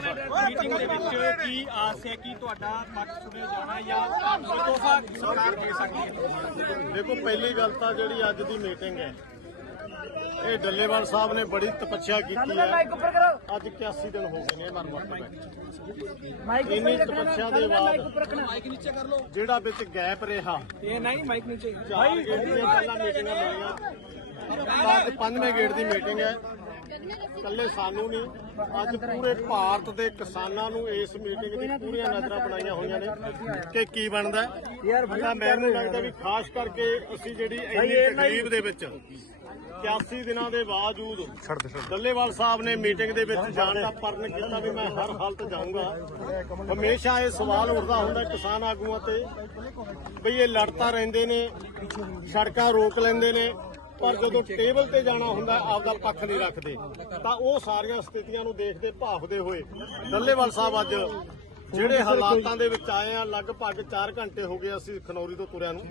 Meeting ਦੇ ਵਿੱਚ ਕੀ ਆਸ ਹੈ ਕਿ ਤੁਹਾਡਾ ਪੱਖ ਸੁਣਿਆ ਜਾਣਾ ਜਾਂ ਤੋਹਫਾ ਸਰਕਾਰ ਦੇ ਸਕਦੀ ਹੈ ਦੇਖੋ ਪਹਿਲੀ ਗੱਲ ਤਾਂ ਜਿਹੜੀ ਅੱਜ ਦੀ ਮੀਟਿੰਗ ਹੈ ਇਹ ਡੱਲੇਵਾਲ ਸਾਹਿਬ ਨੇ ਬੜੀ ਤਪੱਸਿਆ ਕੀਤੀ ਹੈ। ਅੱਜ 81 ਦਿਨ ਹੋ ਗਏ ਨੇ ਮਰ ਮਰ ਇੰਨੀ ਤਪੱਸਿਆ ਦੇ ਬਾਅਦ ਜਿਹੜਾ ਵਿੱਚ ਗੈਪ ਰਿਹਾ ਇਹ ਨਹੀਂ ਮਾਈਕ ਨੀਚੇ। ਦੀਆਂ ਪਹਿਲਾਂ ਮੀਟਿੰਗਾਂ ਹੋਈਆਂ ਅੱਜ ਪੰਜਵੇਂ ਗੇਟ ਦੀ ਮੀਟਿੰਗ ਹੈ ਕੱਲੇ ਸਾਨੂੰ ਨਹੀਂ ਅੱਜ ਪੂਰੇ ਭਾਰਤ ਦੇ ਕਿਸਾਨਾਂ ਨੂੰ ਇਸ ਮੀਟਿੰਗ ਦੀ ਪੂਰੀਆਂ ਨਜ਼ਰਾਂ ਬਣਾਈਆਂ ਹੋਈਆਂ ਨੇ। ਕਿ ਕੀ ਬਣਦਾ ਯਾਰ ਮੈਨੂੰ ਲੱਗਦਾ ਵੀ ਖਾਸ ਕਰਕੇ ਅਸੀਂ ਜਿਹੜੀ ਇੰਨੀ ਤਕਲੀਫ ਦੇ ਵਿੱਚ 81 ਦਿਨਾਂ ਦੇ ਬਾਵਜੂਦ ਡੱਲੇਵਾਲ ਸਾਹਿਬ ਨੇ ਮੀਟਿੰਗ ਦੇ ਵਿੱਚ ਜਾਣ ਦਾ ਪਰਨ ਕੀਤਾ ਵੀ ਮੈਂ ਹਰ ਹਾਲਤ ਜਾਊਂਗਾ। ਹਮੇਸ਼ਾ ਇਹ ਸਵਾਲ ਉੱਠਦਾ ਹੁੰਦਾ ਕਿਸਾਨ ਆਗੂਆਂ ਤੇ ਬਈ ਇਹ ਲੜਤਾ ਰਹਿੰਦੇ ਨੇ ਸੜਕਾਂ ਰੋਕ ਲੈਂਦੇ ਨੇ ਪਰ ਜਦੋਂ ਟੇਬਲ ਤੇ ਜਾਣਾ ਹੁੰਦਾ, ਆਪਦਾ ਪੱਖ ਨਹੀਂ ਰੱਖਦੇ। ਤਾਂ ਉਹ ਸਾਰੀਆਂ ਸਥਿਤੀਆਂ ਨੂੰ ਦੇਖਦੇ ਭਾਫਦੇ ਹੋਏ, ਡੱਲੇਵਾਲ ਸਾਹਿਬ ਅੱਜ ਜਿਹੜੇ ਹਾਲਾਤਾਂ ਦੇ ਵਿੱਚ ਆਏ ਆ, ਲਗਭਗ 4 ਘੰਟੇ ਹੋ ਗਏ ਅਸੀਂ ਖਨੌਰੀ ਤੋਂ ਤੁਰਿਆਂ ਨੂੰ।